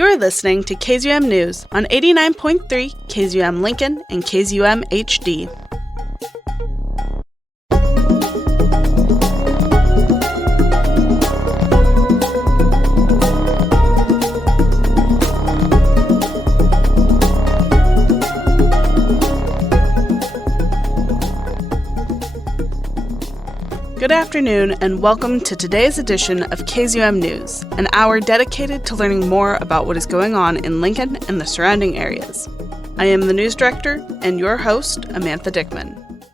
You're listening to KZUM News on 89.3 KZUM Lincoln and KZUM HD. Good afternoon and welcome to today's edition of KZUM News, an hour dedicated to learning more about what is going on in Lincoln and the surrounding areas. I am the news director and your host, Amantha Dickman.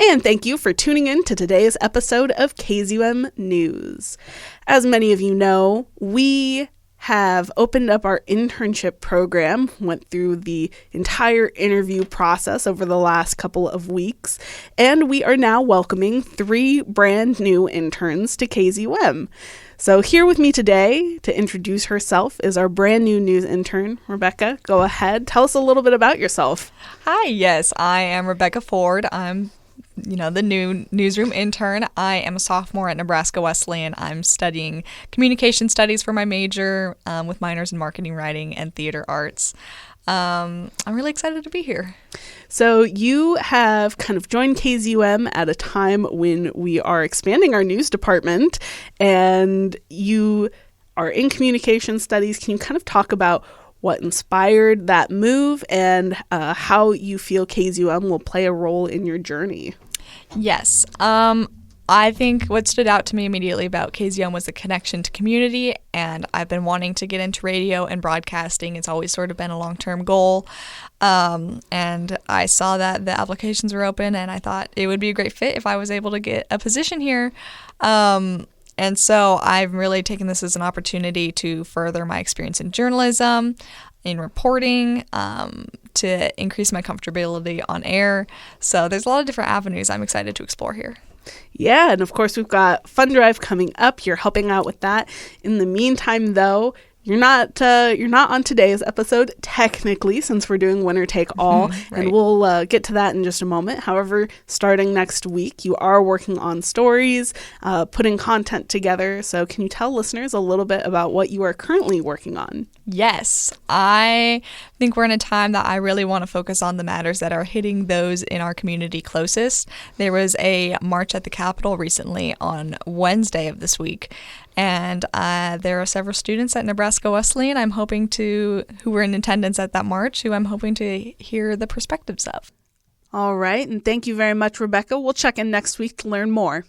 And thank you for tuning in to today's episode of KZUM News. As many of you know, we have opened up our internship program, went through the entire interview process over the last couple of weeks, and we are now welcoming 3 brand new interns to KZUM. So here with me today to introduce herself is our brand new news intern, Rebecca. Go ahead, tell us a little bit about yourself. Hi, yes, I am Rebecca Ford. I'm the new newsroom intern. I am a sophomore at Nebraska Wesleyan. I'm studying communication studies for my major with minors in marketing, writing, and theater arts. I'm really excited to be here. So you have kind of joined KZUM at a time when we are expanding our news department, and you are in communication studies. Can you kind of talk about what inspired that move and how you feel KZUM will play a role in your journey? Yes. I think what stood out to me immediately about KZUM was the connection to community, and I've been wanting to get into radio and broadcasting. It's always sort of been a long-term goal, and I saw that the applications were open, and I thought it would be a great fit if I was able to get a position here. And so I've really taken this as an opportunity to further my experience in journalism, in reporting, to increase my comfortability on air. So there's a lot of different avenues I'm excited to explore here. Yeah, and of course we've got Fund Drive coming up. You're helping out with that. In the meantime, though, you're not on today's episode technically, since we're doing Winner Take All, Right. And we'll get to that in just a moment. However, starting next week, you are working on stories, putting content together. So can you tell listeners a little bit about what you are currently working on? Yes, I think we're in a time that I really want to focus on the matters that are hitting those in our community closest. There was a march at the Capitol recently on Wednesday of this week, and there are several students at Nebraska Wesleyan who were in attendance at that march, who I'm hoping to hear the perspectives of. All right, and thank you very much, Rebecca. We'll check in next week to learn more.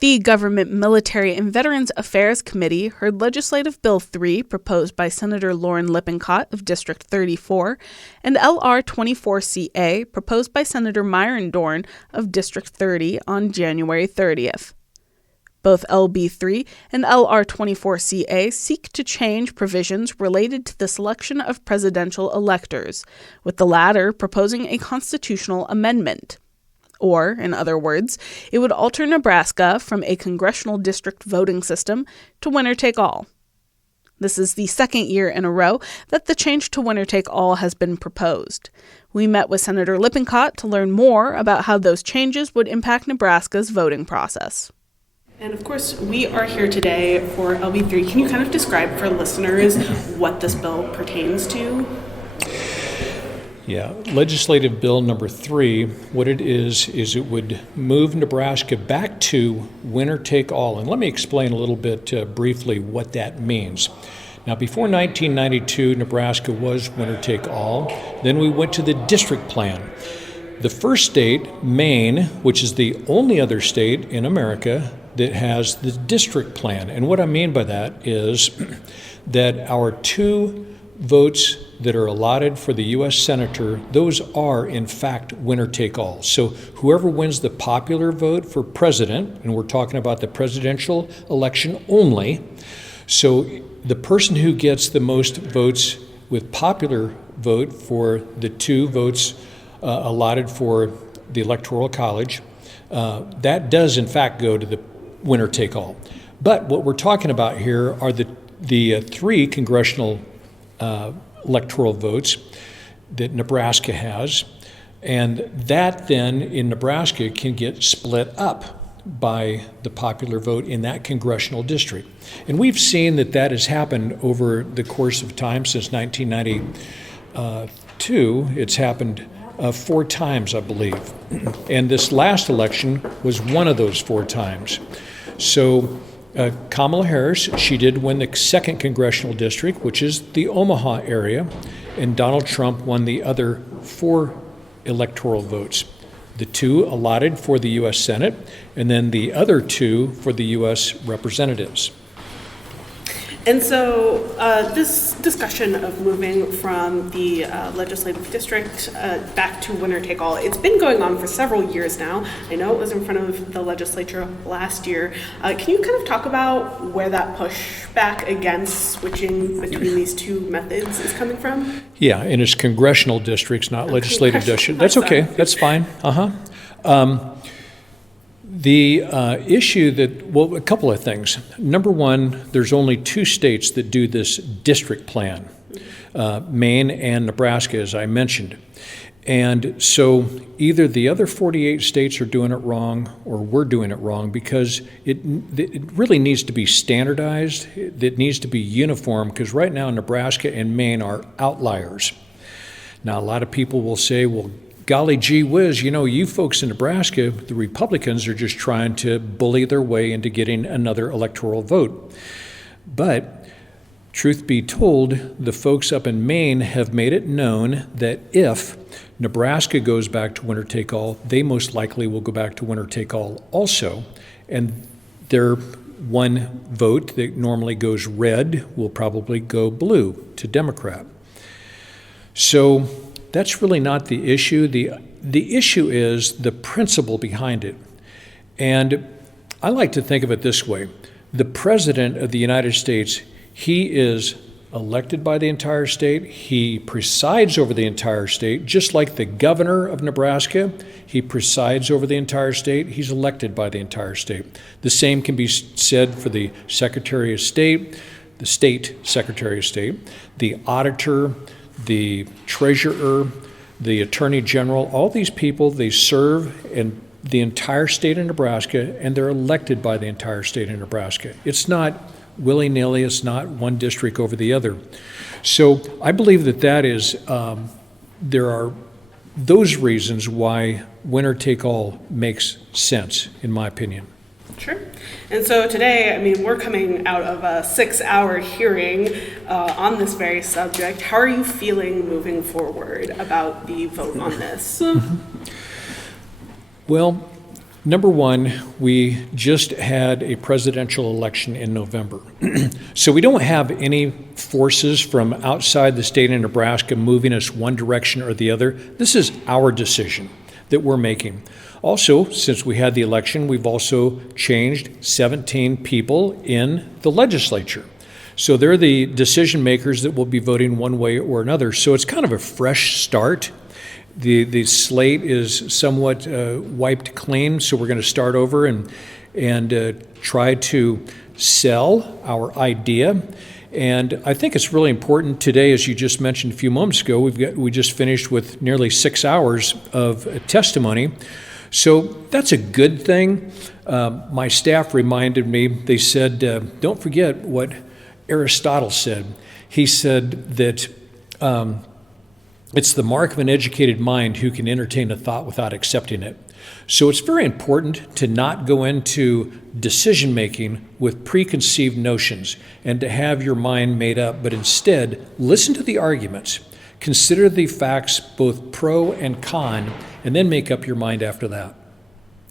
The Government, Military, and Veterans Affairs Committee heard Legislative Bill 3, proposed by Senator Lauren Lippincott of District 34, and LR 24CA, proposed by Senator Myron Dorn of District 30, on January 30th. Both LB3 and LR 24CA seek to change provisions related to the selection of presidential electors, with the latter proposing a constitutional amendment. Or, in other words, it would alter Nebraska from a congressional district voting system to winner-take-all. This is the second year in a row that the change to winner-take-all has been proposed. We met with Senator Lippincott to learn more about how those changes would impact Nebraska's voting process. And of course, we are here today for LB3. Can you kind of describe for listeners what this bill pertains to? Yeah, Legislative Bill number 3, what it is it would move Nebraska back to winner-take-all. And let me explain a little bit briefly what that means. Now, before 1992, Nebraska was winner-take-all. Then we went to the district plan. The first state, Maine, which is the only other state in America that has the district plan. And what I mean by that is that our 2 votes that are allotted for the U.S. Senator, those are, in fact, winner-take-all. So whoever wins the popular vote for president, and we're talking about the presidential election only, so the person who gets the most votes with popular vote for the 2 votes allotted for the Electoral College, that does, in fact, go to the winner-take-all. But what we're talking about here are the 3 congressional electoral votes that Nebraska has, and that then in Nebraska can get split up by the popular vote in that congressional district. And we've seen that that has happened over the course of time since 1992. It's happened 4 times, I believe. And this last election was one of those 4 times. So Kamala Harris, she did win the 2nd congressional district, which is the Omaha area, and Donald Trump won the other 4 electoral votes. The 2 allotted for the U.S. Senate, and then the other 2 for the U.S. representatives. And so this discussion of moving from the legislative district back to winner-take-all, it's been going on for several years now. I know it was in front of the legislature last year. Can you kind of talk about where that pushback against switching between these 2 methods is coming from? Yeah, and it's congressional districts, not legislative districts. That's okay. That's fine. The issue well, a couple of things. Number one, there's only 2 states that do this district plan, Maine and Nebraska, as I mentioned. And so either the other 48 states are doing it wrong or we're doing it wrong, because it really needs to be standardized. It needs to be uniform, because right now Nebraska and Maine are outliers. Now, a lot of people will say, well, golly gee whiz, you folks in Nebraska, the Republicans, are just trying to bully their way into getting another electoral vote. But truth be told, the folks up in Maine have made it known that if Nebraska goes back to winner-take-all, they most likely will go back to winner-take-all also. And their 1 vote that normally goes red will probably go blue to Democrat. So that's really not the issue. The issue is the principle behind it. And I like to think of it this way. The President of the United States, he is elected by the entire state. He presides over the entire state, just like the governor of Nebraska. He presides over the entire state. He's elected by the entire state. The same can be said for the Secretary of State, the State Secretary of State, the auditor, the treasurer, the attorney general. All these people, they serve in the entire state of Nebraska, and they're elected by the entire state of Nebraska. It's not willy-nilly. It's not one district over the other. So I believe that is, there are those reasons why winner-take-all makes sense, in my opinion. Sure. And so today, we're coming out of a 6-hour hearing on this very subject. How are you feeling moving forward about the vote on this? Well, number one, we just had a presidential election in November. So we don't have any forces from outside the state of Nebraska moving us one direction or the other. This is our decision that we're making. Also, since we had the election, we've also changed 17 people in the legislature. So they're the decision makers that will be voting one way or another. So it's kind of a fresh start. The slate is somewhat wiped clean, so we're going to start over and try to sell our idea. And I think it's really important today, as you just mentioned a few moments ago, we just finished with nearly 6 hours of testimony. So that's a good thing. My staff reminded me, they said, don't forget what Aristotle said. He said that it's the mark of an educated mind who can entertain a thought without accepting it. So it's very important to not go into decision-making with preconceived notions and to have your mind made up, but instead listen to the arguments, consider the facts, both pro and con, and then make up your mind after that.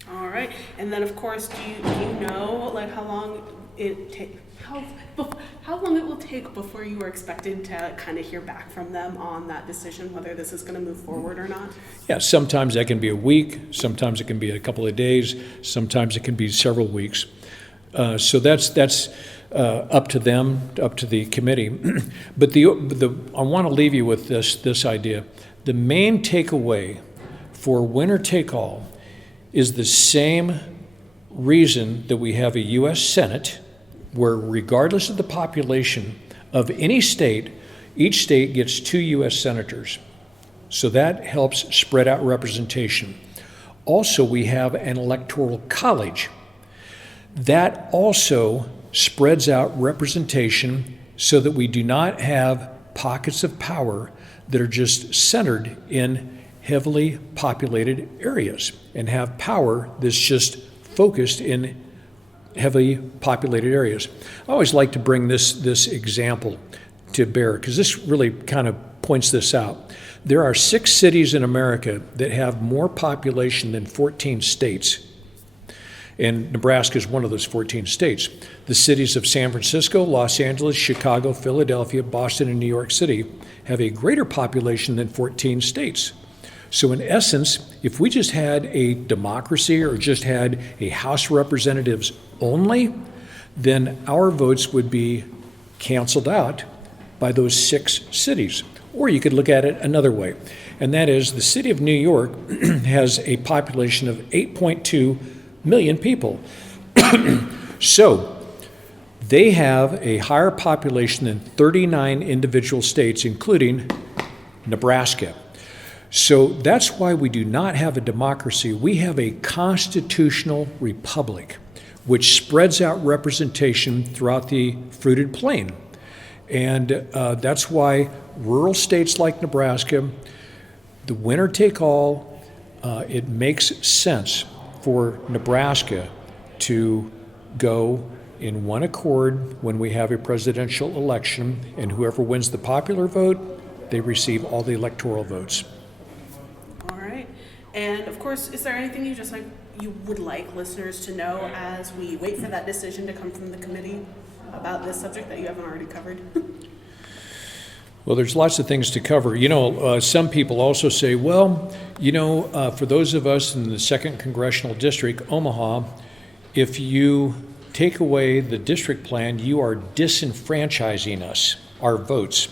All right. And then, of course, do you know how long how long it will take before you are expected to kind of hear back from them on that decision, whether this is going to move forward or not? Yeah, sometimes that can be a week, sometimes it can be a couple of days, sometimes it can be several weeks. So that's up to them, up to the committee. But I want to leave you with this idea. The main takeaway for winner take all is the same reason that we have a U.S. Senate, where regardless of the population of any state, each state gets 2 U.S. senators. So that helps spread out representation. Also, we have an electoral college That also spreads out representation so that we do not have pockets of power that are just centered in heavily populated areas and have power that's just focused in heavily populated areas. I always like to bring this example to bear because this really kind of points this out. There are 6 cities in America that have more population than 14 states. And Nebraska is one of those 14 states. The cities of San Francisco, Los Angeles, Chicago, Philadelphia, Boston, and New York City have a greater population than 14 states. So in essence, if we just had a democracy or just had a House of Representatives only, then our votes would be canceled out by those 6 cities. Or you could look at it another way, and that is the city of New York has a population of 8.2 million people. So they have a higher population than 39 individual states, including Nebraska. So that's why we do not have a democracy. We have a constitutional republic, which spreads out representation throughout the fruited plain. And that's why rural states like Nebraska, the winner take all, it makes sense for Nebraska to go in one accord when we have a presidential election, and whoever wins the popular vote, they receive all the electoral votes. All right. And of course, is there anything you would like listeners to know as we wait for that decision to come from the committee about this subject that you haven't already covered? Well, there's lots of things to cover. Some people also say, well, for those of us in the 2nd Congressional District, Omaha, if you take away the district plan, you are disenfranchising us, our votes.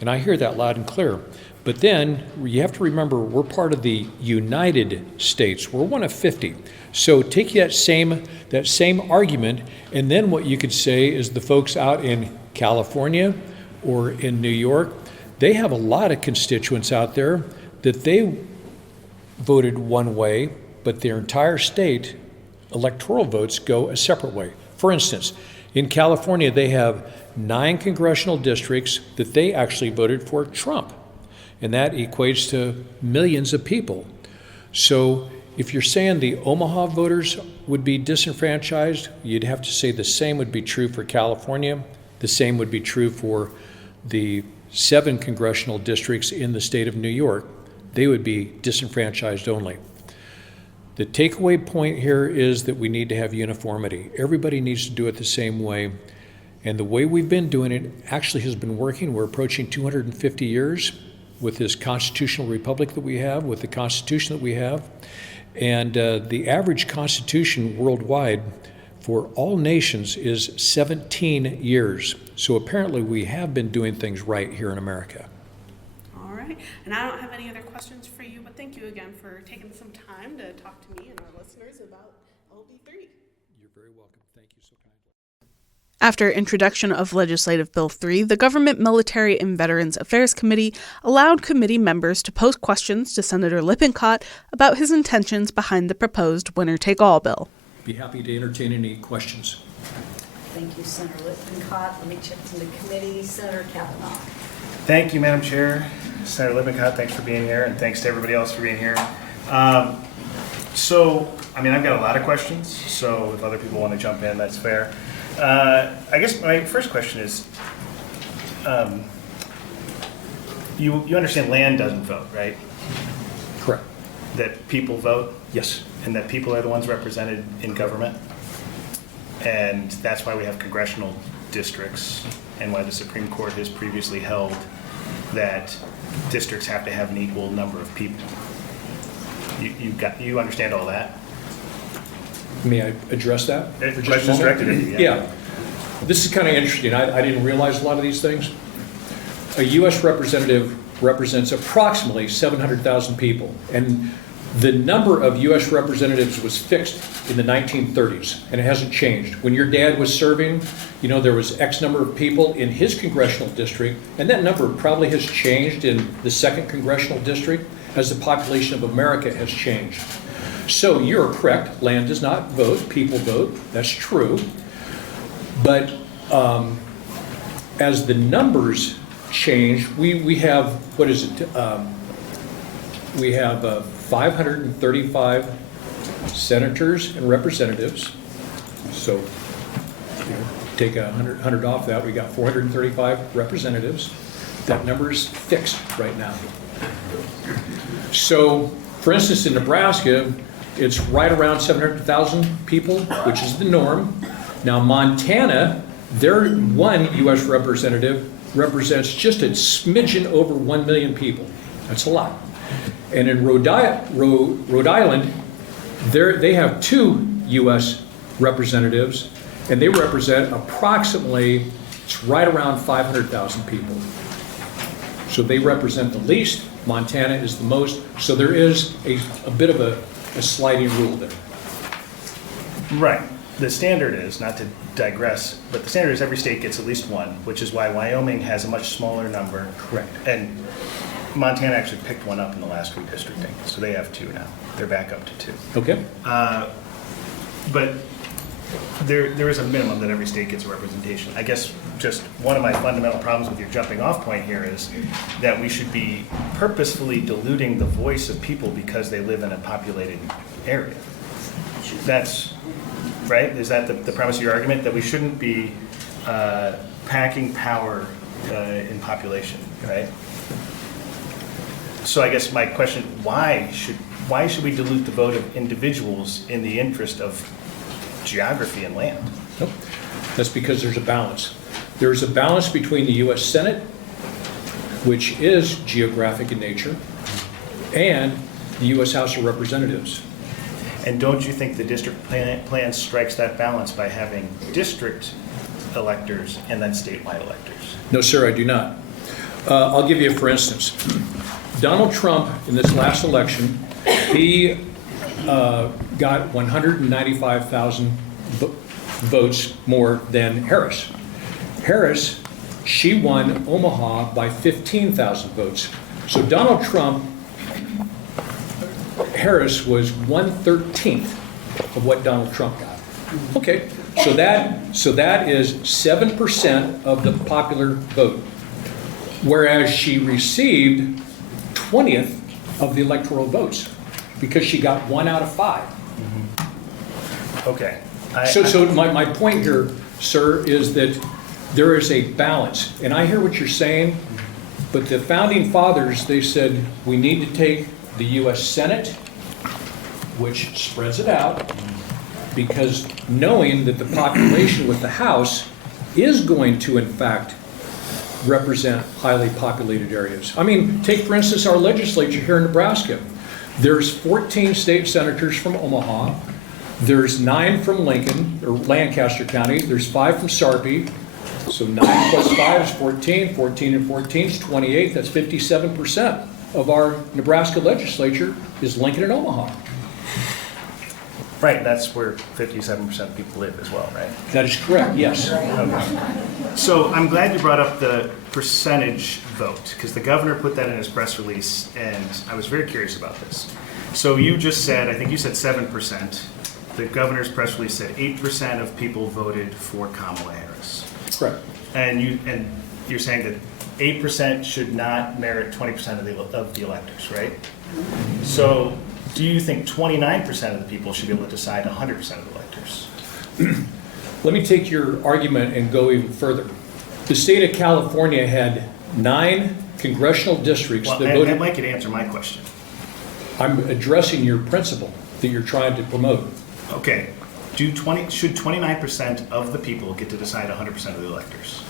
And I hear that loud and clear. But then you have to remember we're part of the United States. We're one of 50. So take that same argument, and then what you could say is the folks out in California or in New York, they have a lot of constituents out there that they voted one way, but their entire state electoral votes go a separate way. For instance, in California, they have 9 congressional districts that they actually voted for Trump, and that equates to millions of people. So if you're saying the Omaha voters would be disenfranchised, you'd have to say the same would be true for California, the same would be true for the 7 congressional districts in the state of New York. They would be disenfranchised only. The takeaway point here is that we need to have uniformity. Everybody needs to do it the same way. And the way we've been doing it actually has been working. We're approaching 250 years with this constitutional republic that we have, with the Constitution that we have. And the average constitution worldwide for all nations is 17 years. So apparently we have been doing things right here in America. All right. And I don't have any other questions for you, but thank you again for taking some time to talk to me and our listeners about LB3. You're very welcome. Thank you so kindly. After introduction of Legislative Bill 3, the Government, Military, and Veterans Affairs Committee allowed committee members to pose questions to Senator Lippincott about his intentions behind the proposed winner-take-all bill. Be happy to entertain any questions. Thank you, Senator Lippincott. Let me check to the committee. Senator Kavanaugh. Thank you, Madam Chair. Senator Lippincott, thanks for being here, and thanks to everybody else for being here. I've got a lot of questions, so if other people want to jump in, that's fair. I guess my first question is, you understand land doesn't vote, right? Correct. That people vote? Yes. And that people are the ones represented in government? And that's why we have congressional districts, and why the Supreme Court has previously held that districts have to have an equal number of people. You understand all that? May I address that? The question is directed at you. Yeah. This is kind of interesting. I didn't realize a lot of these things. A U.S. representative represents approximately 700,000 people, and the number of U.S. representatives was fixed in the 1930s, and it hasn't changed. When your dad was serving, there was X number of people in his congressional district, and that number probably has changed in the 2nd congressional district as the population of America has changed. So you're correct, land does not vote, people vote, that's true. But as the numbers change, we have, what is it? We have 535 senators and representatives. So take 100 off that, we got 435 representatives. That number is fixed right now. So, for instance, in Nebraska, it's right around 700,000 people, which is the norm. Now, Montana, their one U.S. representative represents just a smidgen over 1 million people. That's a lot. And in Rhode Island, they have 2 U.S. representatives, and they represent approximately, it's right around 500,000 people. So they represent the least, Montana is the most, so there is a bit of a sliding rule there. Right. The standard is, not to digress, but the standard is every state gets at least one, which is why Wyoming has a much smaller number. Correct. And Montana actually picked one up in the last redistricting, so they have 2 now. They're back up to 2. Okay. But there is a minimum that every state gets a representation. I guess just one of my fundamental problems with your jumping off point here is that we should be purposefully diluting the voice of people because they live in a populated area. That's, right? Is that the premise of your argument? That we shouldn't be packing power in population, right? So I guess my question, why should we dilute the vote of individuals in the interest of geography and land? Nope. That's because there's a balance. There's a balance between the U.S. Senate, which is geographic in nature, and the U.S. House of Representatives. And don't you think the district plan strikes that balance by having district electors and then statewide electors? No, sir, I do not. I'll give you a for instance. Donald Trump, in this last election, he got 195,000 votes more than Harris. Harris, she won Omaha by 15,000 votes. So Donald Trump, Harris was 1/13 of what Donald Trump got. Okay, so that is 7% of the popular vote, whereas she received 20th of the electoral votes because she got 1 out of 5. Okay. So my point here, sir, is that there is a balance, and I hear what you're saying, but the founding fathers, they said we need to take the U.S. Senate, which spreads it out, because knowing that the population with the House is going to, in fact, represent highly populated areas. I mean, take, for instance, our legislature here in Nebraska. There's 14 state senators from Omaha. There's 9 from Lincoln, or Lancaster County. There's 5 from Sarpy. So 9 plus 5 is 14. 14 and 14 is 28. That's 57% of our Nebraska legislature is Lincoln and Omaha. Right, that's where 57% of people live as well, right? That is correct, yes. Okay. So I'm glad you brought up the percentage vote, because the governor put that in his press release, and I was very curious about this. So you just said, I think you said 7%. The governor's press release said 8% of people voted for Kamala Harris. Correct. And you're saying that 8% should not merit 20% of the electors, right? So do you think 29% of the people should be able to decide 100% of the electors? Let me take your argument and go even further. The state of California had 9 congressional districts Well, that voted. I'd like you to answer my question. I'm addressing your principle that you're trying to promote. Okay, should 29% of the people get to decide 100% of the electors?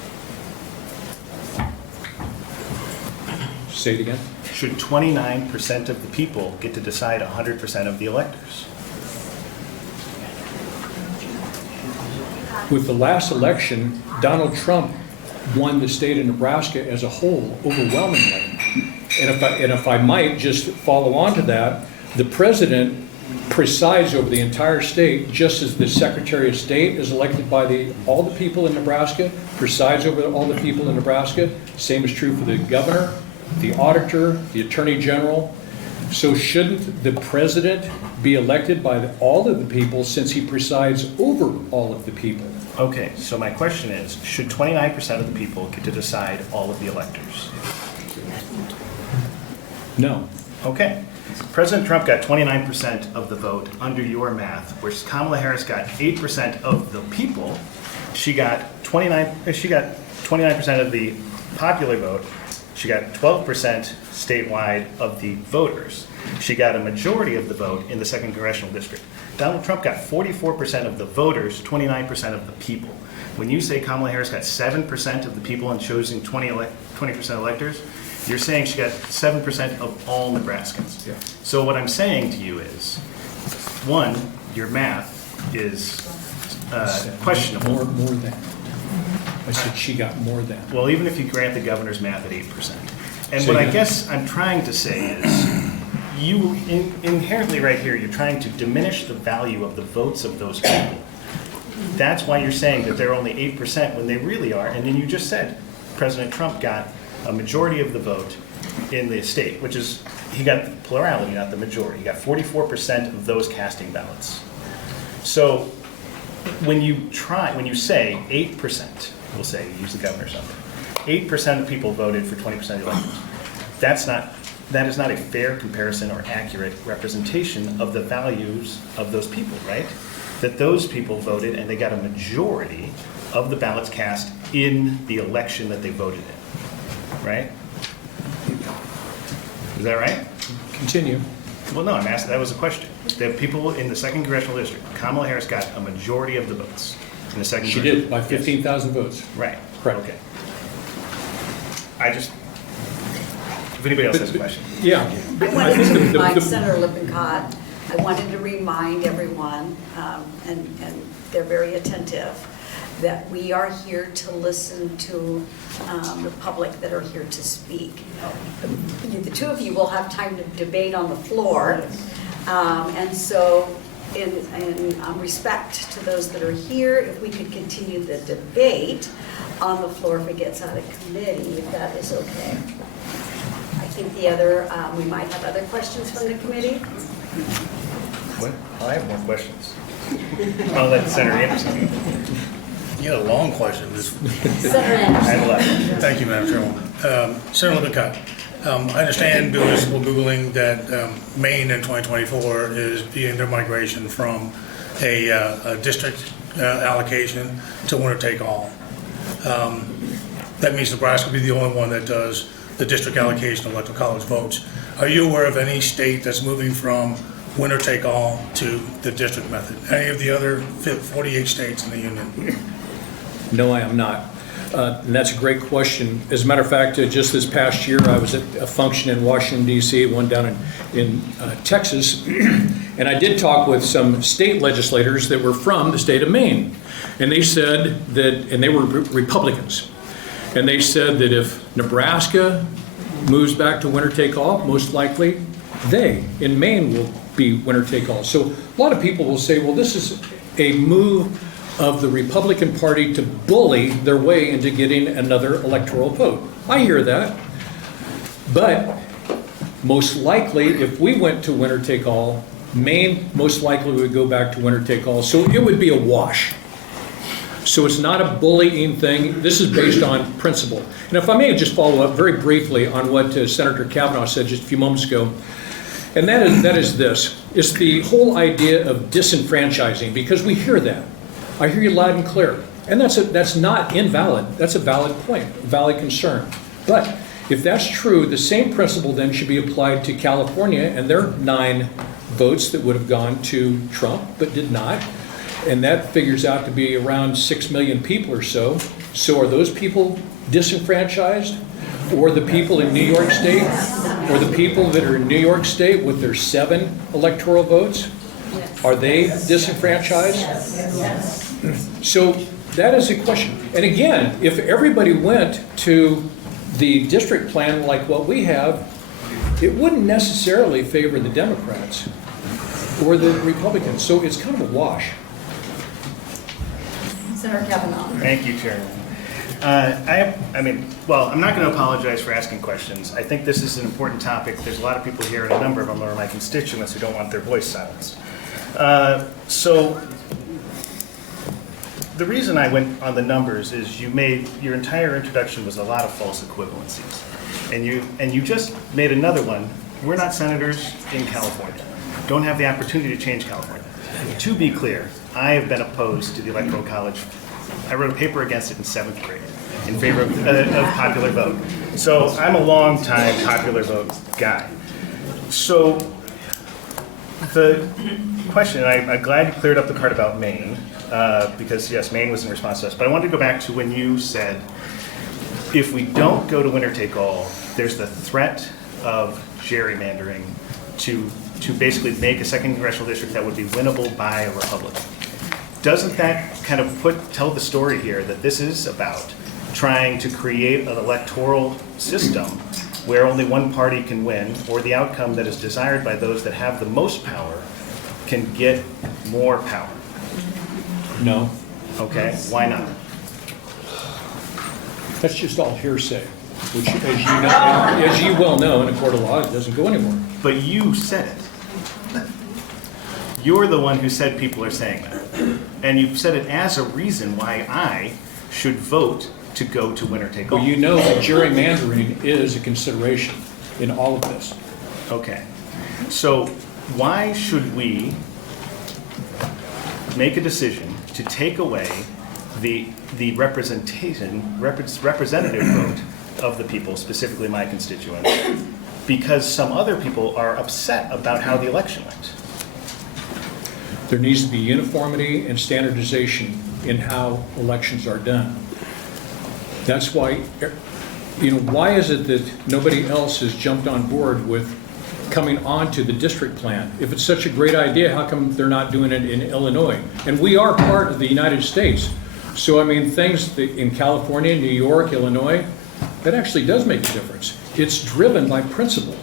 Say it again. Should 29% of the people get to decide 100% of the electors? With the last election, Donald Trump won the state of Nebraska as a whole overwhelmingly. And if I might just follow on to that, the president presides over the entire state, just as the Secretary of State is elected by all the people in Nebraska, presides over all the people in Nebraska. Same is true for the governor, the auditor, the attorney general. So shouldn't the president be elected by all of the people since he presides over all of the people? Okay, so my question is, should 29% of the people get to decide all of the electors? No. Okay. President Trump got 29% of the vote under your math, whereas Kamala Harris got 8% of the people. She got 29% of the popular vote. She got 12% statewide of the voters. She got a majority of the vote in the 2nd Congressional District. Donald Trump got 44% of the voters, 29% of the people. When you say Kamala Harris got 7% of the people and choosing 20% electors, you're saying she got 7% of all Nebraskans. Yeah. So what I'm saying to you is, one, your math is questionable. More than. I said she got more than. Well, even if you grant the governor's math at 8%. And Say what I again. guess I'm trying to say is, you inherently right here, you're trying to diminish the value of the votes of those people. That's why you're saying that they're only 8% when they really are. And then you just said President Trump got a majority of the vote in the state, which is, he got the plurality, not the majority. He got 44% of those casting ballots. So when you say 8%, we'll say, use the governor's number, 8% of people voted for 20% of the electors. That is not a fair comparison or accurate representation of the values of those people, right? That those people voted and they got a majority of the ballots cast in the election that they voted in, right? Is that right? Continue. Well, no, I'm asking, that was a question. The people in the 2nd Congressional District, Kamala Harris got a majority of the votes in the 2nd She Congressional. did, by 15,000 votes. Right. Correct. Okay. If anybody else has a question. Yeah. I wanted to remind the- Senator Lippincott, I wanted to remind everyone, and they're very attentive, that we are here to listen to the public that are here to speak. The two of you will have time to debate on the floor, and so in respect to those that are here, if we could continue the debate on the floor if it gets out of committee, if that is okay. I think we might have other questions from the committee. What? I have more questions. I'll let Senator Anderson. You had a long question. Senator I Anderson. have 11. Thank you, Madam Chairwoman. Senator Lippincott, I understand doing some Googling that Maine in 2024 is beginning their migration from a district allocation to winner take all. That means Nebraska will be the only one that does the district allocation of electoral college votes. Are you aware of any state that's moving from winner take all to the district method? Any of the other 48 states in the union? No, I am not. And that's a great question. As a matter of fact, just this past year, I was at a function in Washington, D.C., one down in Texas, and I did talk with some state legislators that were from the state of Maine. And they said that, and they were Republicans, and they said that if Nebraska moves back to winner take all, most likely they in Maine will be winner take all. So a lot of people will say, well, this is a move of the Republican Party to bully their way into getting another electoral vote. I hear that. But most likely, if we went to winner take all, Maine most likely would go back to winner take all. So it would be a wash. So it's not a bullying thing. This is based on principle. And if I may just follow up very briefly on what Senator Kavanaugh said just a few moments ago, and that is this. It's the whole idea of disenfranchising, because we hear that. I hear you loud and clear. And that's not invalid. That's a valid point, a valid concern. But if that's true, the same principle then should be applied to California and their 9 votes that would have gone to Trump but did not. And that figures out to be around 6 million people or so. So are those people disenfranchised? Or the people in New York State? Or the people that are in New York State with their 7 electoral votes? Are they disenfranchised? So that is a question. And again, if everybody went to the district plan like what we have, it wouldn't necessarily favor the Democrats or the Republicans. So it's kind of a wash. Senator Kavanaugh. Thank you, Chairman. I'm not going to apologize for asking questions. I think this is an important topic. There's a lot of people here, and a number of them are my constituents who don't want their voice silenced. So the reason I went on the numbers is your entire introduction was a lot of false equivalencies. And you just made another one. We're not senators in California. Don't have the opportunity to change California. To be clear, I have been opposed to the Electoral College. I wrote a paper against it in 7th grade in favor of popular vote. So I'm a long-time popular vote guy. So the question, and I'm glad you cleared up the part about Maine, because yes, Maine was in response to us, but I wanted to go back to when you said, if we don't go to winner-take-all, there's the threat of gerrymandering to basically make a second congressional district that would be winnable by a Republican. Doesn't that kind of tell the story here that this is about trying to create an electoral system where only one party can win, or the outcome that is desired by those that have the most power can get more power? No, Okay, why not? that's just all hearsay, which, as you well know, in a court of law, it doesn't go anywhere. But you said it. You're the one who said people are saying that. And you've said it as a reason why I should vote to go to winner take all. Well, you know that gerrymandering is a consideration in all of this. Okay. So why should we make a decision to take away the representative vote of the people, specifically my constituents, because some other people are upset about how the election went? There needs to be uniformity and standardization in how elections are done. That's why, why is it that nobody else has jumped on board with coming on to the district plan? If it's such a great idea, how come they're not doing it in Illinois? And we are part of the United States. So, things in California, New York, Illinois, that actually does make a difference. It's driven by principle,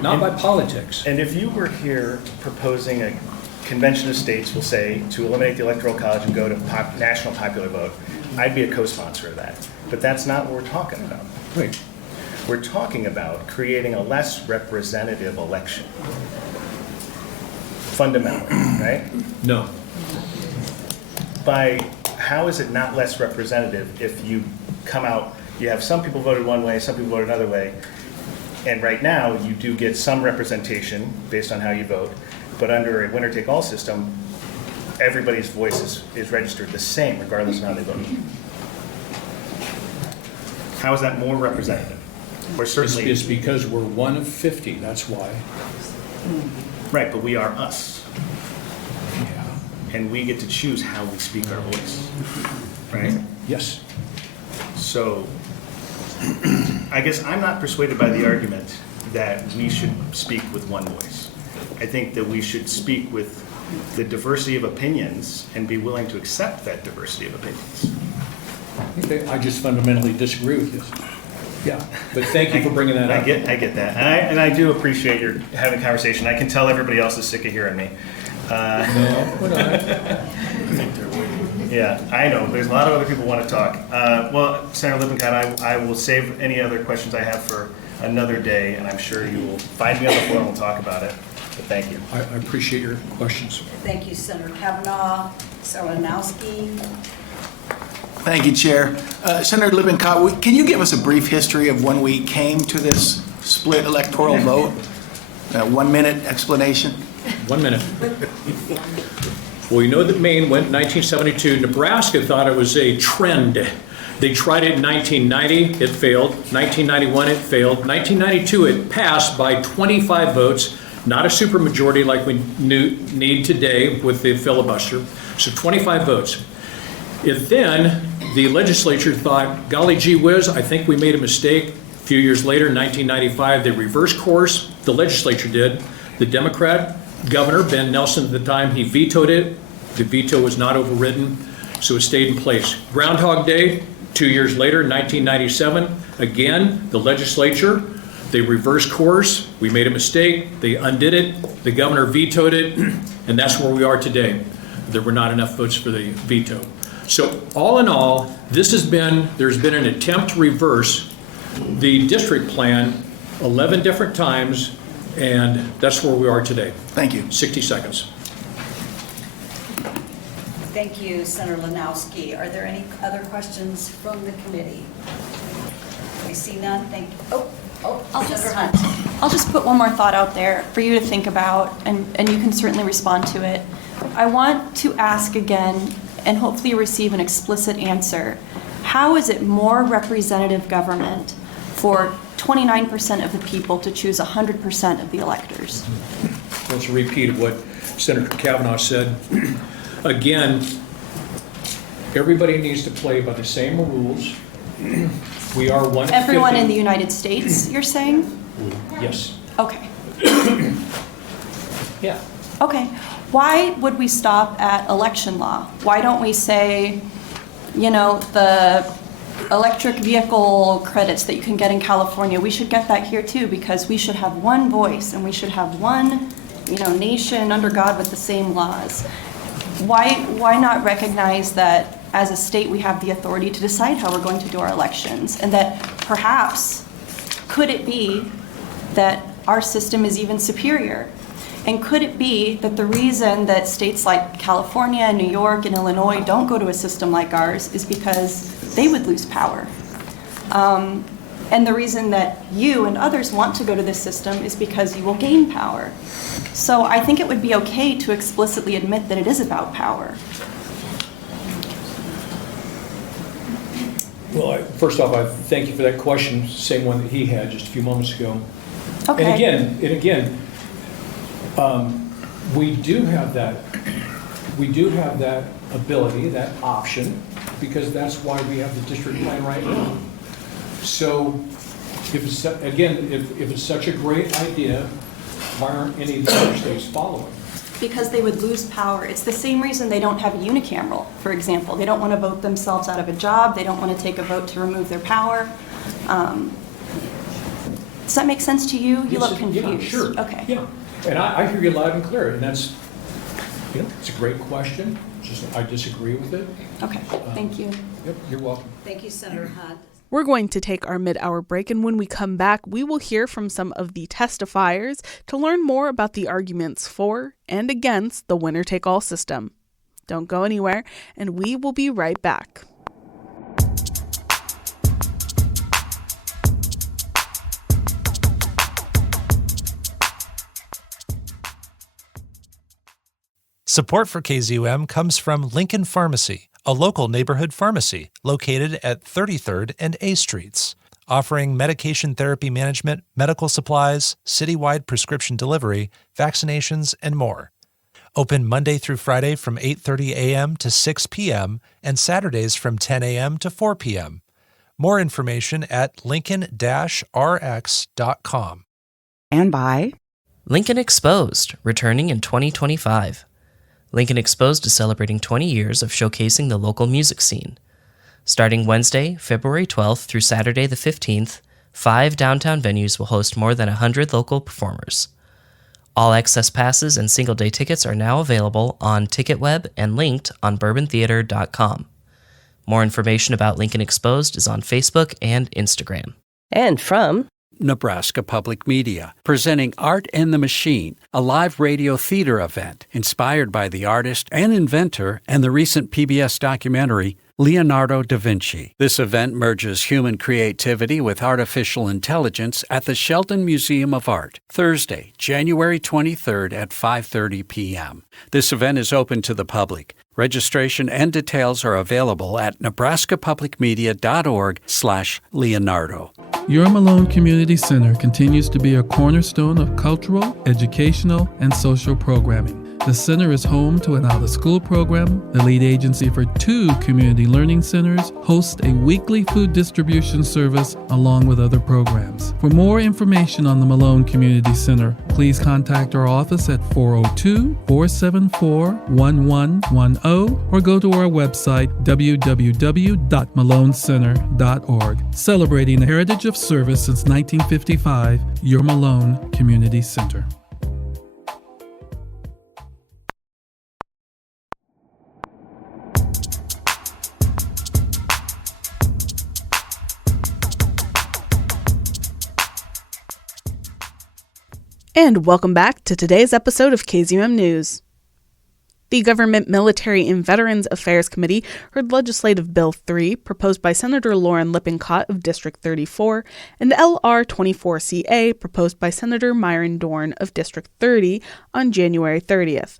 not by politics. And if you were here proposing a convention of states, will say, to eliminate the Electoral College and go to national popular vote, I'd be a co-sponsor of that. But that's not what we're talking about. Right. We're talking about creating a less representative election. Fundamentally, right? No. How is it not less representative if you come out, you have some people voted one way, some people voted another way, and right now you do get some representation based on how you vote, but under a winner-take-all system, everybody's voice is registered the same regardless of how they vote. How is that more representative? We're certainly It's because we're one of 50, that's why. right, but we are us, Yeah. and we get to choose how we speak our voice, right? Yes. So I guess I'm not persuaded by the argument that we should speak with one voice. I think that we should speak with the diversity of opinions and be willing to accept that diversity of opinions. Okay, I just fundamentally disagree with this. Yeah, but thank you for bringing that up. I get that, and I do appreciate your having a conversation. I can tell everybody else is sick of hearing me. No, we're not. Yeah, I know. There's a lot of other people who want to talk. Well, Senator Lippincott, I will save any other questions I have for another day, and I'm sure you will find me on the floor and we'll talk about it. But thank you. I appreciate your questions. Thank you, Senator Kavanaugh. Senator Lanowski. Thank you, Chair. Senator Lippincott, can you give us a brief history of when we came to this split electoral vote? 1 minute explanation. 1 minute. Well, you know that Maine went in 1972. Nebraska thought it was a trend. They tried it in 1990, it failed. 1991, it failed. 1992, it passed by 25 votes, not a supermajority like we need today with the filibuster. So 25 votes. Then the legislature thought, golly gee whiz, I think we made a mistake. A few years later, in 1995, they reversed course. The legislature did. The Democrat governor, Ben Nelson at the time, he vetoed it. The veto was not overridden, so it stayed in place. Groundhog Day, 2 years later, 1997, again, the legislature, they reversed course. We made a mistake. They undid it. The governor vetoed it, and that's where we are today. There were not enough votes for the veto. So all in all, there's been an attempt to reverse the district plan 11 different times, and that's where we are today. Thank you. 60 seconds. Thank you, Senator Lanowski. Are there any other questions from the committee? I see none. Thank you. Senator Hunt. I'll just put one more thought out there for you to think about, and you can certainly respond to it. I want to ask again, and hopefully receive an explicit answer. How is it more representative government for 29% of the people to choose 100% of the electors? Well, it's a repeat of what Senator Kavanaugh said. Again, everybody needs to play by the same rules. We are 150. Everyone in the United States, you're saying? Yes. Okay. Yeah. Okay. Why would we stop at election law? Why don't we say, the electric vehicle credits that you can get in California, we should get that here too, because we should have one voice and we should have one, nation under God with the same laws. Why not recognize that as a state we have the authority to decide how we're going to do our elections, and that perhaps could it be that our system is even superior? And could it be that the reason that states like California and New York and Illinois don't go to a system like ours is because they would lose power? And the reason that you and others want to go to this system is because you will gain power. So I think it would be okay to explicitly admit that it is about power. Well, first off, I thank you for that question, same one that he had just a few moments ago. Okay. And again, we do have that ability, that option, because that's why we have the district plan right now. So, if it's such a great idea, why aren't any of the other states following? Because they would lose power. It's the same reason they don't have a unicameral, for example. They don't want to vote themselves out of a job. They don't want to take a vote to remove their power. Does that make sense to you? You look confused. Yeah, sure. Okay. Yeah, and I hear you loud and clear, and that's, it's a great question. I disagree with it. Okay, thank you. Yep, you're welcome. Thank you, Senator Hunt. We're going to take our mid-hour break, and when we come back, we will hear from some of the testifiers to learn more about the arguments for and against the winner-take-all system. Don't go anywhere, and we will be right back. Support for KZUM comes from Lincoln Pharmacy, a local neighborhood pharmacy located at 33rd and A Streets, offering medication therapy management, medical supplies, citywide prescription delivery, vaccinations, and more. Open Monday through Friday from 8:30 a.m. to 6 p.m. and Saturdays from 10 a.m. to 4 p.m. More information at lincoln-rx.com. And by Lincoln Exposed, returning in 2025. Lincoln Exposed is celebrating 20 years of showcasing the local music scene. Starting Wednesday, February 12th through Saturday the 15th, 5 downtown venues will host more than 100 local performers. All access passes and single-day tickets are now available on TicketWeb and linked on bourbontheater.com. More information about Lincoln Exposed is on Facebook and Instagram. and from Nebraska Public Media, presenting Art and the Machine, a live radio theater event inspired by the artist and inventor and the recent PBS documentary Leonardo da Vinci. This event merges human creativity with artificial intelligence at the Sheldon Museum of Art, Thursday, January 23rd at 5:30 p.m. This event is open to the public. Registration and details are available at nebraskapublicmedia.org/Leonardo. Your Malone Community Center continues to be a cornerstone of cultural, educational, and social programming. The center is home to an out-of-school program. The lead agency for 2 community learning centers hosts a weekly food distribution service along with other programs. For more information on the Malone Community Center, please contact our office at 402-474-1110 or go to our website www.malonecenter.org. Celebrating the heritage of service since 1955, Your Malone Community Center. And welcome back to today's episode of KZUM News. The Government, Military, and Veterans Affairs Committee heard Legislative Bill 3, proposed by Senator Lauren Lippincott of District 34, and LR 24CA, proposed by Senator Myron Dorn of District 30, on January 30th.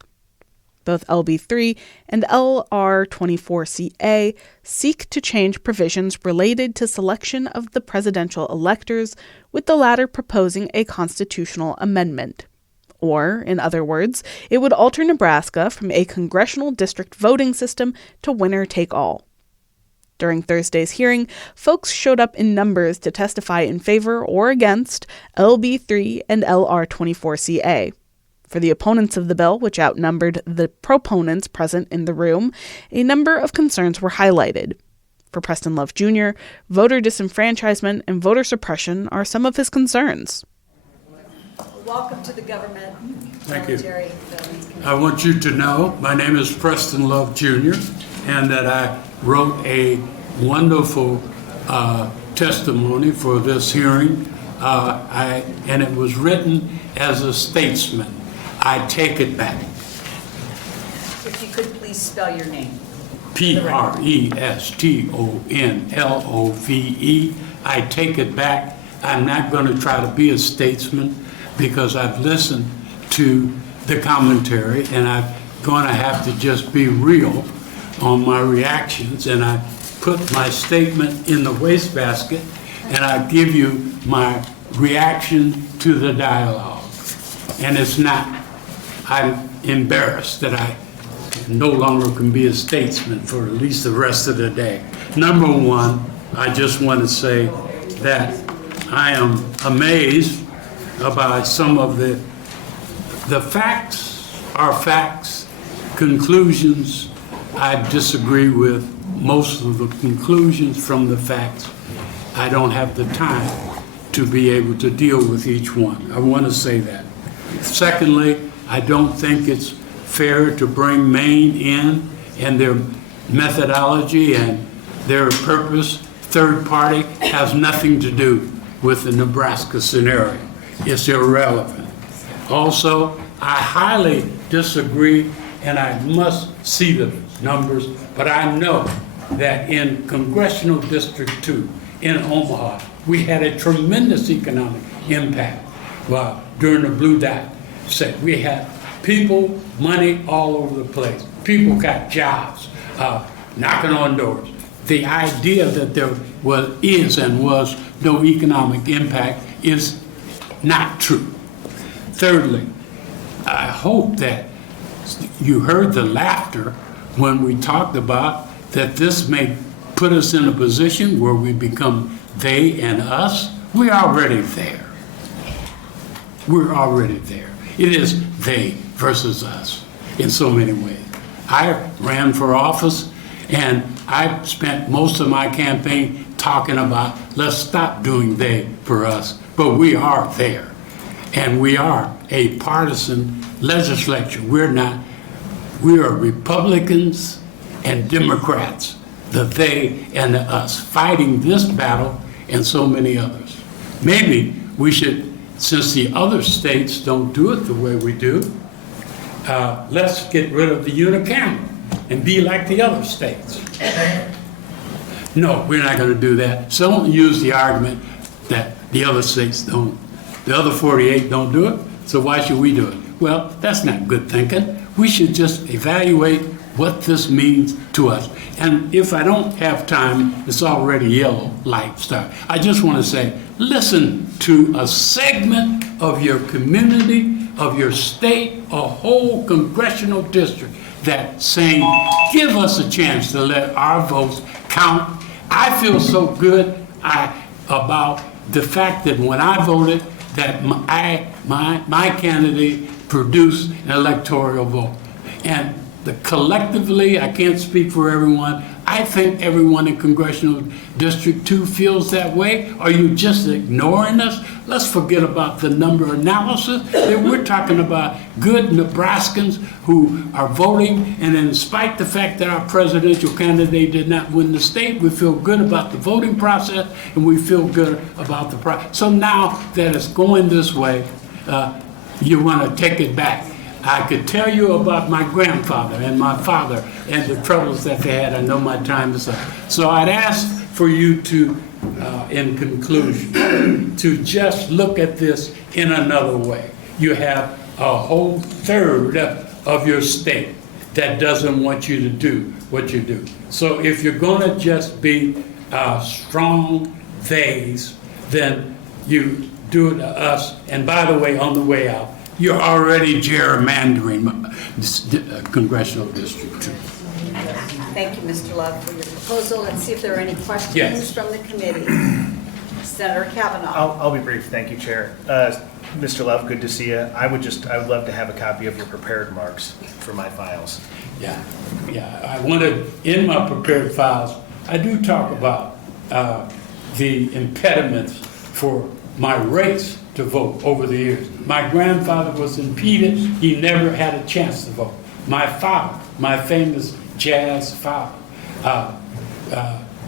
Both LB3 and LR 24CA seek to change provisions related to selection of the presidential electors, with the latter proposing a constitutional amendment. Or, in other words, it would alter Nebraska from a congressional district voting system to winner-take-all. During Thursday's hearing, folks showed up in numbers to testify in favor or against LB3 and LR 24CA. For the opponents of the bill, which outnumbered the proponents present in the room, a number of concerns were highlighted. For Preston Love Jr., voter disenfranchisement and voter suppression are some of his concerns. Welcome to the government. Thank you. I want you to know my name is Preston Love Jr. and that I wrote a wonderful testimony for this hearing. And it was written as a statesman. I take it back. If you could please spell your name. Prestonlove. I take it back. I'm not going to try to be a statesman because I've listened to the commentary and I'm going to have to just be real on my reactions. And I put my statement in the wastebasket and I give you my reaction to the dialogue. And it's not, I'm embarrassed that I no longer can be a statesman for at least the rest of the day. Number one, I just want to say that I am amazed about some of the facts are facts, conclusions. I disagree with most of the conclusions from the facts. I don't have the time to be able to deal with each one. I want to say that. Secondly, I don't think it's fair to bring Maine in and their methodology and their purpose. Third party has nothing to do with the Nebraska scenario. It's irrelevant. Also, I highly disagree, and I must see the numbers, but I know that in Congressional District 2 in Omaha, we had a tremendous economic impact during the Blue Dot. We had people, money all over the place. People got jobs, knocking on doors. The idea that there is no economic impact is not true. Thirdly, I hope that you heard the laughter when we talked about that this may put us in a position where we become they and us. We're already there. We're already there. It is they versus us in so many ways. I ran for office and I spent most of my campaign talking about let's stop doing they for us, but we are there. And we are a partisan legislature. We are Republicans and Democrats, the they and the us, fighting this battle and so many others. Maybe we should, since the other states don't do it the way we do, let's get rid of the unicameral and be like the other states. No, we're not going to do that. So don't use the argument that the other states don't, the other 48 don't do it, so why should we do it? Well, that's not good thinking. We should just evaluate what this means to us. And if I don't have time, it's already yellow light start. I just want to say, listen to a segment of your community, of your state, a whole congressional district that's saying, give us a chance to let our votes count. I feel so good about the fact that when I voted, that my candidate produced an electoral vote. And collectively, I can't speak for everyone, I think everyone in Congressional District 2 feels that way. Are you just ignoring us? Let's forget about the number analysis. We're talking about good Nebraskans who are voting, and in spite of the fact that our presidential candidate did not win the state, we feel good about the voting process, and we feel good about the process. So now that it's going this way, you want to take it back. I could tell you about my grandfather and my father and the troubles that they had. I know my time is up. So I'd ask for you to, in conclusion, to just look at this in another way. You have a whole third of your state that doesn't want you to do what you do. So if you're going to just be strong theys, then you do it to us. And by the way, on the way out, you're already gerrymandering this congressional district. Thank you, Mr. Love, for your proposal. Let's see if there are any questions Yes. from the committee. Senator Kavanaugh. I'll be brief. Thank you, Chair. Mr. Love, good to see you. I would love to have a copy of your prepared remarks for my files. Yeah. I wanted, in my prepared files, I do talk about the impediments for my race to vote over the years. My grandfather was impeded. He never had a chance to vote. My father, my famous jazz father,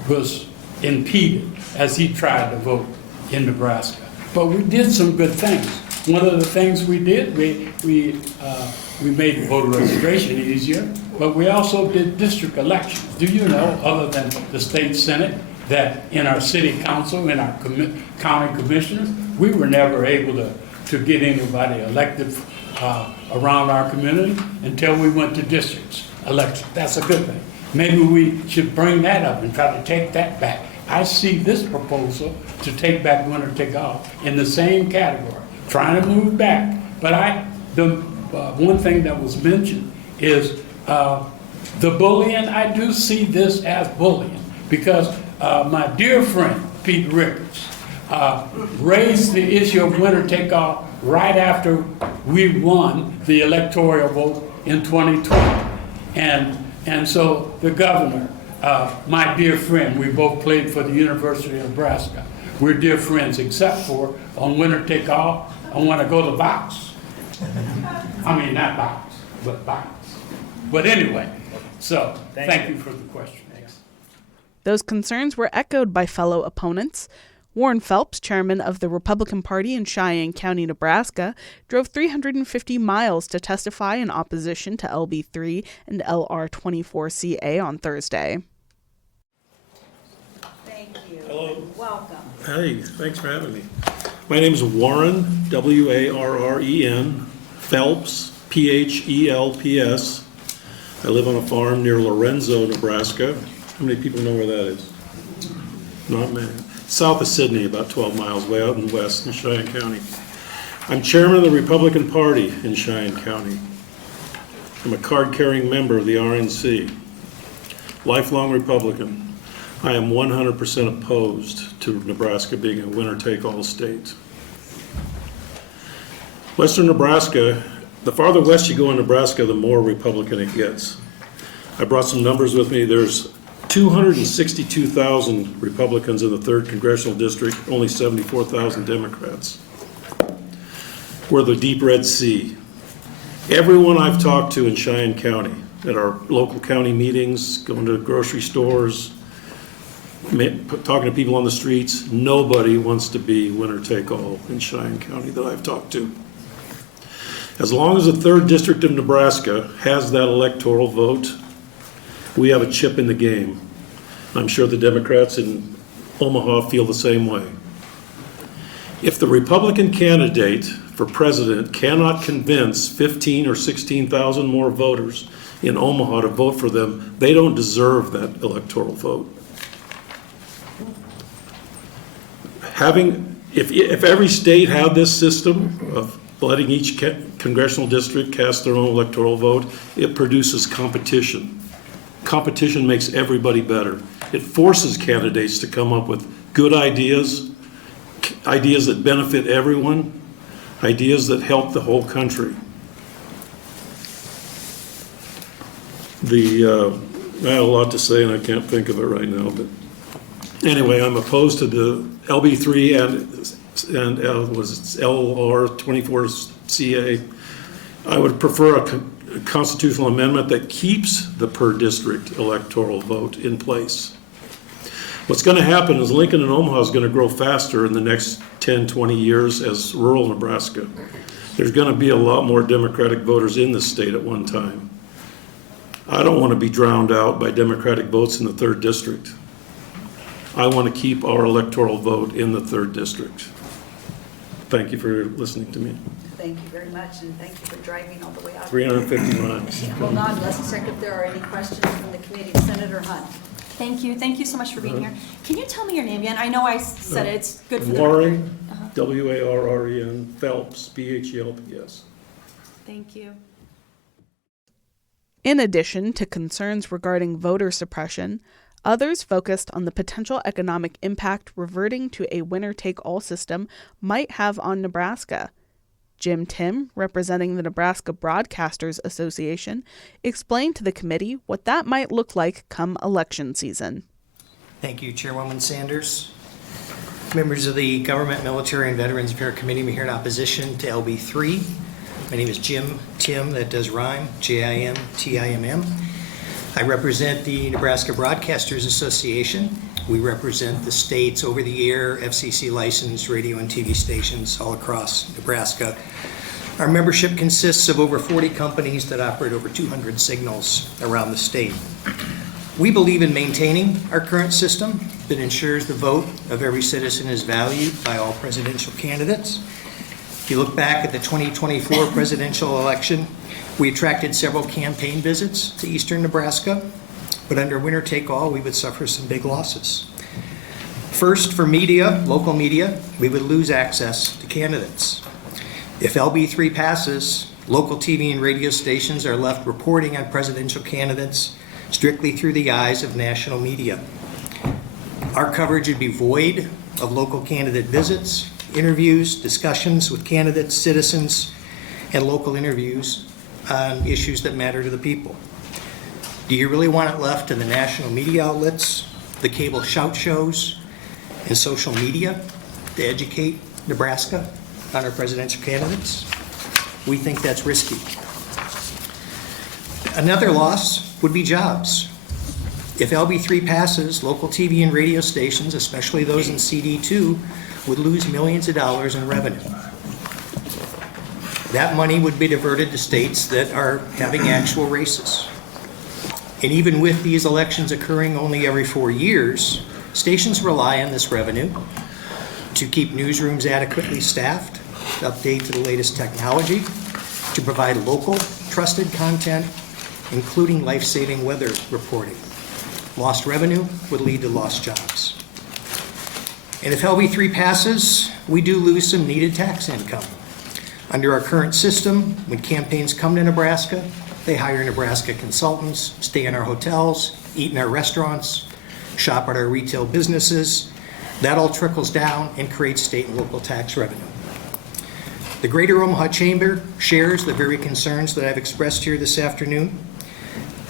was impeded as he tried to vote in Nebraska. But we did some good things. One of the things we did, we made voter registration easier, but we also did district elections. Do you know, other than the state senate, that in our city council, in our county commissioners, we were never able to get anybody elected around our community until we went to districts elections. That's a good thing. Maybe we should bring that up and try to take that back. I see this proposal to take back winner take all in the same category, trying to move back. But the one thing that was mentioned is the bullying. I do see this as bullying because my dear friend Pete Rickards raised the issue of winner take all right after we won the electoral vote in 2020, and so the governor, my dear friend, we both played for the University of Nebraska. We're dear friends, except for on winner take all, I want to go to box. I mean, not box, but box. But anyway, so thank you for the question. Those concerns were echoed by fellow opponents. Warren Phelps, chairman of the Republican Party in Cheyenne County, Nebraska, drove 350 miles to testify in opposition to LB3 and LR24CA on Thursday. Thank you. Hello. Welcome. Hey, thanks for having me. My name is Warren, W-A-R-R-E-N, Phelps, P-H-E-L-P-S. I live on a farm near Lorenzo, Nebraska. How many people know where that is? Not many. South of Sydney, about 12 miles way out in west in Cheyenne County. I'm chairman of the Republican Party in Cheyenne County. I'm a card-carrying member of the RNC. Lifelong Republican. I am 100% opposed to Nebraska being a winner-take-all state. Western Nebraska, the farther west you go in Nebraska, the more Republican it gets. I brought some numbers with me. There's 262,000 Republicans in the 3rd Congressional District, only 74,000 Democrats. We're the deep red sea. Everyone I've talked to in Cheyenne County, at our local county meetings, going to grocery stores, talking to people on the streets, nobody wants to be winner take all in Cheyenne County that I've talked to. As long as the 3rd District of Nebraska has that electoral vote, we have a chip in the game. I'm sure the Democrats in Omaha feel the same way. If the Republican candidate for president cannot convince 15 or 16,000 more voters in Omaha to vote for them, they don't deserve that electoral vote. If every state had this system of letting each congressional district cast their own electoral vote, it produces competition. Competition makes everybody better. It forces candidates to come up with good ideas, ideas that benefit everyone, ideas that help the whole country. I have a lot to say and I can't think of it right now, but anyway, I'm opposed to the LB3 and LR24CA. I would prefer a constitutional amendment that keeps the per district electoral vote in place. What's going to happen is Lincoln and Omaha is going to grow faster in the next 10, 20 years as rural Nebraska. There's going to be a lot more Democratic voters in the state at one time. I don't want to be drowned out by Democratic votes in the 3rd district. I want to keep our electoral vote in the 3rd district. Thank you for listening to me. Thank you very much, and thank you for driving all the way out. 350 miles. Hold on, let's check if there are any questions from the committee. Senator Hunt. Thank you. Thank you so much for being here. Can you tell me your name again? I know I said it. It's good for the Warren, record. W-A-R-R-E-N, Phelps, P-H-E-L-P-S. Thank you. In addition to concerns regarding voter suppression, others focused on the potential economic impact reverting to a winner-take-all system might have on Nebraska. Jim Tim, representing the Nebraska Broadcasters Association, explained to the committee what that might look like come election season. Thank you, Chairwoman Sanders. Members of the Government, Military, and Veterans Affairs Committee, I'm here in opposition to LB3. My name is Jim Tim, that does rhyme, J-I-M-T-I-M-M. I represent the Nebraska Broadcasters Association. We represent the state's over-the-air, FCC licensed radio and TV stations all across Nebraska. Our membership consists of over 40 companies that operate over 200 signals around the state. We believe in maintaining our current system that ensures the vote of every citizen is valued by all presidential candidates. If you look back at the 2024 presidential election, we attracted several campaign visits to eastern Nebraska, but under winner take all, we would suffer some big losses. First, for media, local media, we would lose access to candidates. If LB3 passes, local TV and radio stations are left reporting on presidential candidates strictly through the eyes of national media. Our coverage would be void of local candidate visits, interviews, discussions with candidates, citizens, and local interviews on issues that matter to the people. Do you really want it left to the national media outlets, the cable shout shows, and social media to educate Nebraska on our presidential candidates? We think that's risky. Another loss would be jobs. If LB3 passes, local TV and radio stations, especially those in CD2, would lose millions of dollars in revenue. That money would be diverted to states that are having actual races. And even with these elections occurring only every 4 years, stations rely on this revenue to keep newsrooms adequately staffed, to update to the latest technology, to provide local, trusted content, including life-saving weather reporting. Lost revenue would lead to lost jobs. And if LB3 passes, we do lose some needed tax income. Under our current system, when campaigns come to Nebraska, they hire Nebraska consultants, stay in our hotels, eat in our restaurants, shop at our retail businesses. That all trickles down and creates state and local tax revenue. The Greater Omaha Chamber shares the very concerns that I've expressed here this afternoon.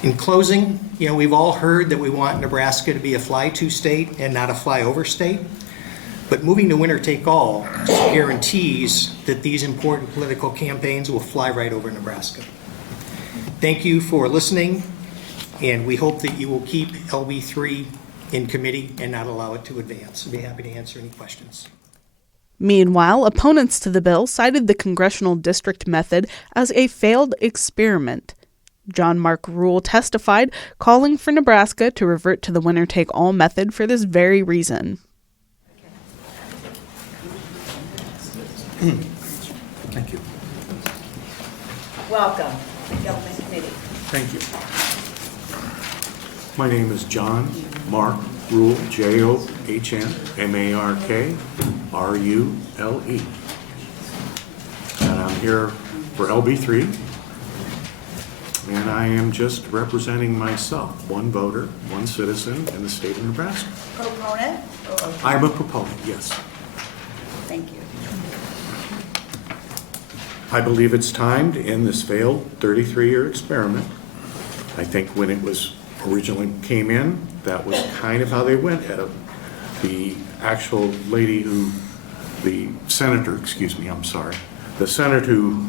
In closing, we've all heard that we want Nebraska to be a fly-to state and not a fly-over state. But moving to winner-take-all guarantees that these important political campaigns will fly right over Nebraska. Thank you for listening, and we hope that you will keep LB3 in committee and not allow it to advance. I'd be happy to answer any questions. Meanwhile, opponents to the bill cited the congressional district method as a failed experiment. John Mark Rule testified, calling for Nebraska to revert to the winner-take-all method for this very reason. Thank you. Welcome, Government Committee. Thank you. My name is John Mark Rule, John-M-A-R-K-R-U-L-E. And I'm here for LB3. And I am just representing myself, one voter, one citizen in the state of Nebraska. Proponent? I'm a proponent, yes. Thank you. I believe it's time to end this failed 33-year experiment. I think when it was originally came in, that was kind of how they went at it. The actual lady who, the senator who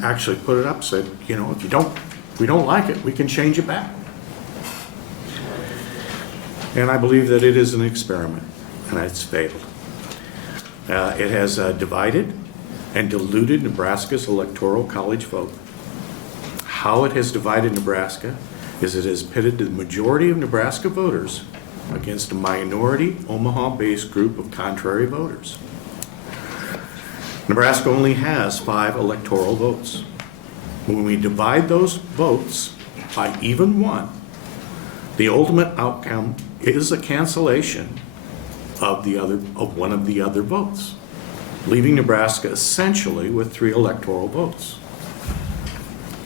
actually put it up said, if we don't like it, we can change it back. And I believe that it is an experiment. and it's failed. It has divided and diluted Nebraska's electoral college vote. How it has divided Nebraska is it has pitted the majority of Nebraska voters against a minority Omaha-based group of contrary voters. Nebraska only has 5 electoral votes. When we divide those votes by even one, the ultimate outcome is a cancellation of one of the other votes, leaving Nebraska essentially with 3 electoral votes.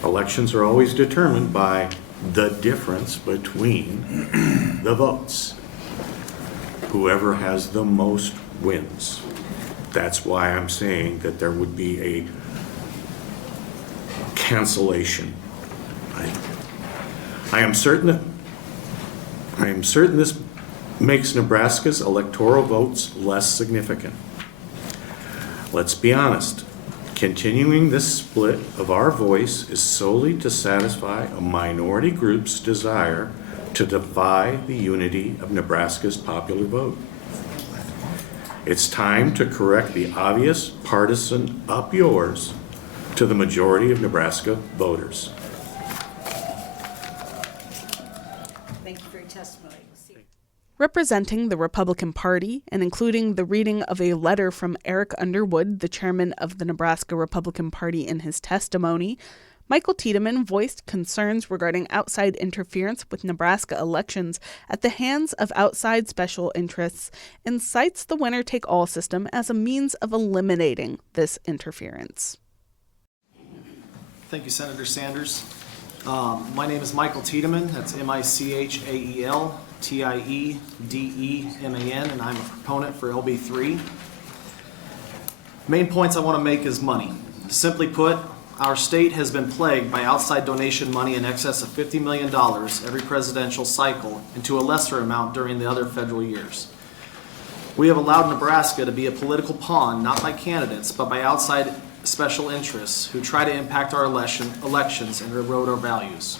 Elections are always determined by the difference between the votes. Whoever has the most wins. That's why I'm saying that there would be a cancellation. I am certain this makes Nebraska's electoral votes less significant. Let's be honest. Continuing this split of our voice is solely to satisfy a minority group's desire to defy the unity of Nebraska's popular vote. It's time to correct the obvious partisan up yours to the majority of Nebraska voters. Thank you for your testimony. Representing the Republican Party and including the reading of a letter from Eric Underwood, the chairman of the Nebraska Republican Party, in his testimony, Michael Tiedemann voiced concerns regarding outside interference with Nebraska elections at the hands of outside special interests and cites the winner-take-all system as a means of eliminating this interference. Thank you, Senator Sanders. My name is Michael Tiedemann. That's Michael Tiedemann, and I'm a proponent for LB3. Main points I want to make is money. Simply put, our state has been plagued by outside donation money in excess of $50 million every presidential cycle, and to a lesser amount during the other federal years. We have allowed Nebraska to be a political pawn, not by candidates, but by outside special interests who try to impact our elections and erode our values.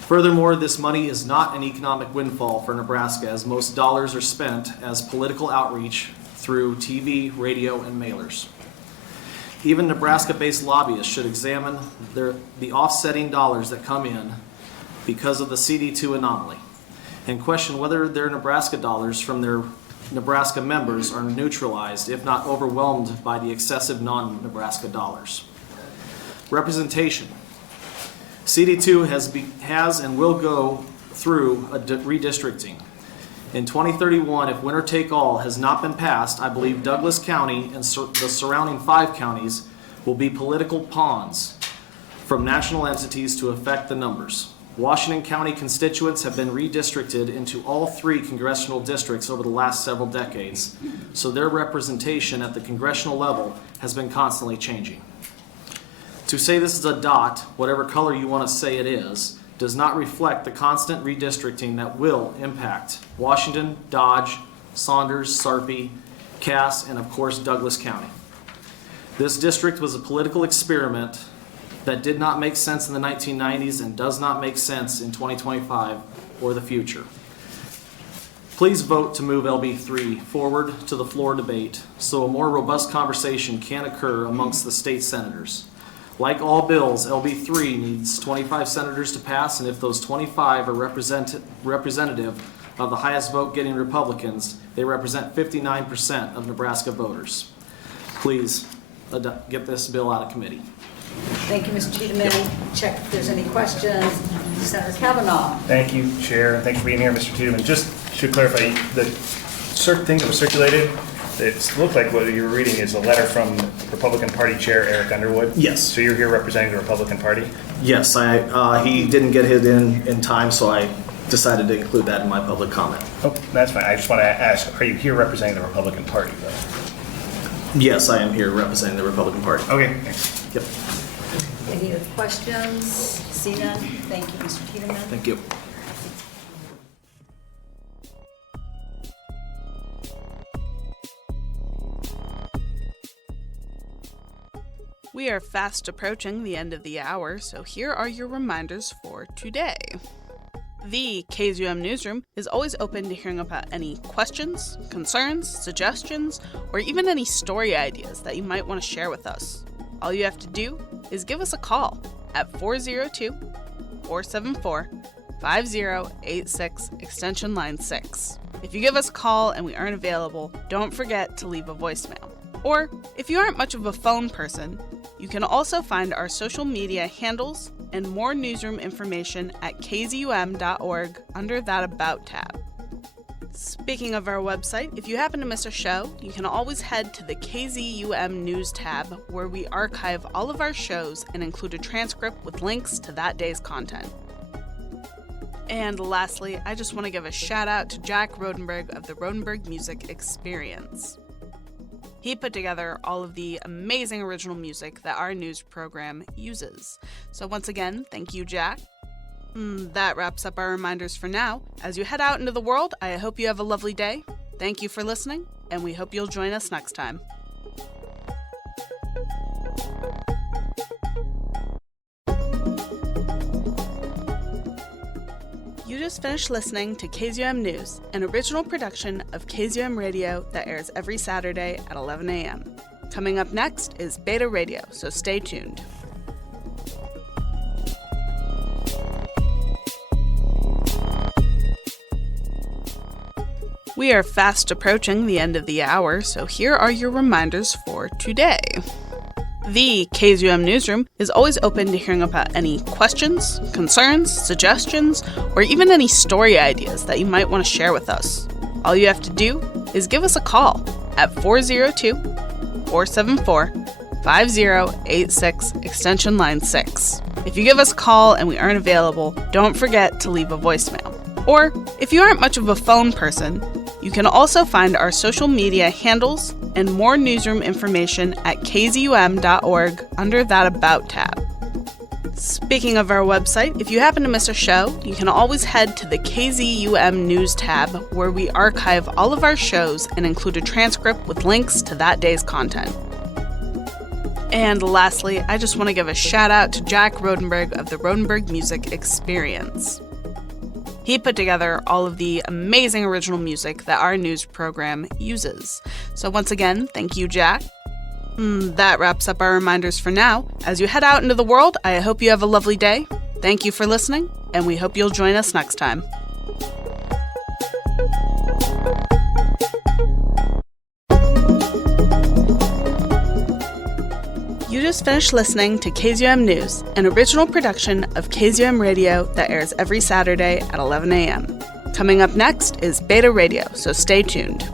Furthermore, this money is not an economic windfall for Nebraska, as most dollars are spent as political outreach through TV, radio, and mailers. Even Nebraska-based lobbyists should examine the offsetting dollars that come in because of the CD2 anomaly and question whether their Nebraska dollars from their Nebraska members are neutralized, if not overwhelmed, by the excessive non-Nebraska dollars. Representation. CD2 has and will go through a redistricting. In 2031, if winner take all has not been passed, I believe Douglas County and the surrounding 5 counties will be political pawns from national entities to affect the numbers. Washington County constituents have been redistricted into all 3 congressional districts over the last several decades, so their representation at the congressional level has been constantly changing. To say this is a dot, whatever color you want to say it is, does not reflect the constant redistricting that will impact Washington, Dodge, Saunders, Sarpy, Cass, and of course Douglas County. This district was a political experiment that did not make sense in the 1990s and does not make sense in 2025 or the future. Please vote to move LB3 forward to the floor debate so a more robust conversation can occur amongst the state senators. Like all bills, LB3 needs 25 senators to pass, and if those 25 are representative of the highest vote-getting Republicans, they represent 59% of Nebraska voters. Please get this bill out of committee. Thank you, Mr. Tiedemann. Check if there's any questions. Senator Kavanaugh. Thank you, Chair. Thanks for being here, Mr. Tiedemann. Just to clarify, the certain things that were circulated, it looked like what you were reading is a letter from Republican Party Chair Eric Underwood. Yes. So you're here representing the Republican Party? Yes, he didn't get it in time, so I decided to include that in my public comment. Oh, that's fine. I just want to ask, are you here representing the Republican Party, though? Yes, I am here representing the Republican Party. Okay, thanks. Yep. Any other questions? See none. Thank you, Mr. Tiedemann. Thank you. We are fast approaching the end of the hour, so here are your reminders for today. The KZUM Newsroom is always open to hearing about any questions, concerns, suggestions, or even any story ideas that you might want to share with us. All you have to do is give us a call at 402-474-5086, extension line 6. If you give us a call and we aren't available, don't forget to leave a voicemail. Or, if you aren't much of a phone person, you can also find our social media handles and more newsroom information at kzum.org under that About tab. Speaking of our website, if you happen to miss a show, you can always head to the KZUM News tab, where we archive all of our shows and include a transcript with links to that day's content. And lastly, I just want to give a shout out to Jack Rodenberg of the Rodenberg Music Experience. He put together all of the amazing original music that our news program uses. So once again, thank you, Jack. That wraps up our reminders for now. As you head out into the world, I hope you have a lovely day. Thank you for listening, and we hope you'll join us next time. You just finished listening to KZUM News, an original production of KZUM Radio that airs every Saturday at 11 a.m. Coming up next is Beta Radio, so stay tuned. We are fast approaching the end of the hour, so here are your reminders for today. The KZUM Newsroom is always open to hearing about any questions, concerns, suggestions, or even any story ideas that you might want to share with us. All you have to do is give us a call at 402-474-5086, extension line 6. If you give us a call and we aren't available, don't forget to leave a voicemail. Or, if you aren't much of a phone person, you can also find our social media handles and more newsroom information at kzum.org under that About tab. Speaking of our website, if you happen to miss a show, you can always head to the KZUM News tab, where we archive all of our shows and include a transcript with links to that day's content. And lastly, I just want to give a shout out to Jack Rodenberg of the Rodenberg Music Experience. He put together all of the amazing original music that our news program uses. So once again, thank you, Jack. That wraps up our reminders for now. As you head out into the world, I hope you have a lovely day. Thank you for listening, and we hope you'll join us next time. You just finished listening to KZUM News, an original production of KZUM Radio that airs every Saturday at 11 a.m. Coming up next is Beta Radio, so stay tuned.